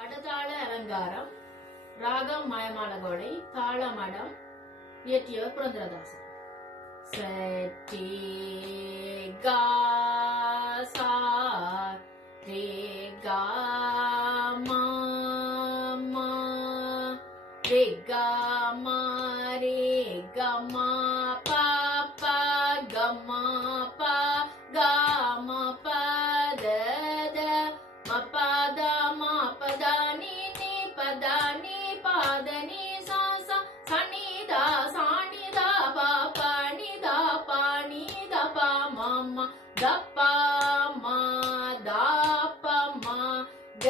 அடதாள அலங்காரம், ராகம் மாயமாலகோடை, தாளமடம், இயற்றியவர் புரந்தரதாசன். சட்டி கா சா ரே கா மா மா ரே கா மா ரே கா மா பா பா கா மா பா கா மா பா த த மா பா த மா ப த நீ நீ ப த நீ பா த நீ சா சா ச நீ த சா நீ த பா பா நீ த பா நீ த பா மா மா த பா மா த பா மா க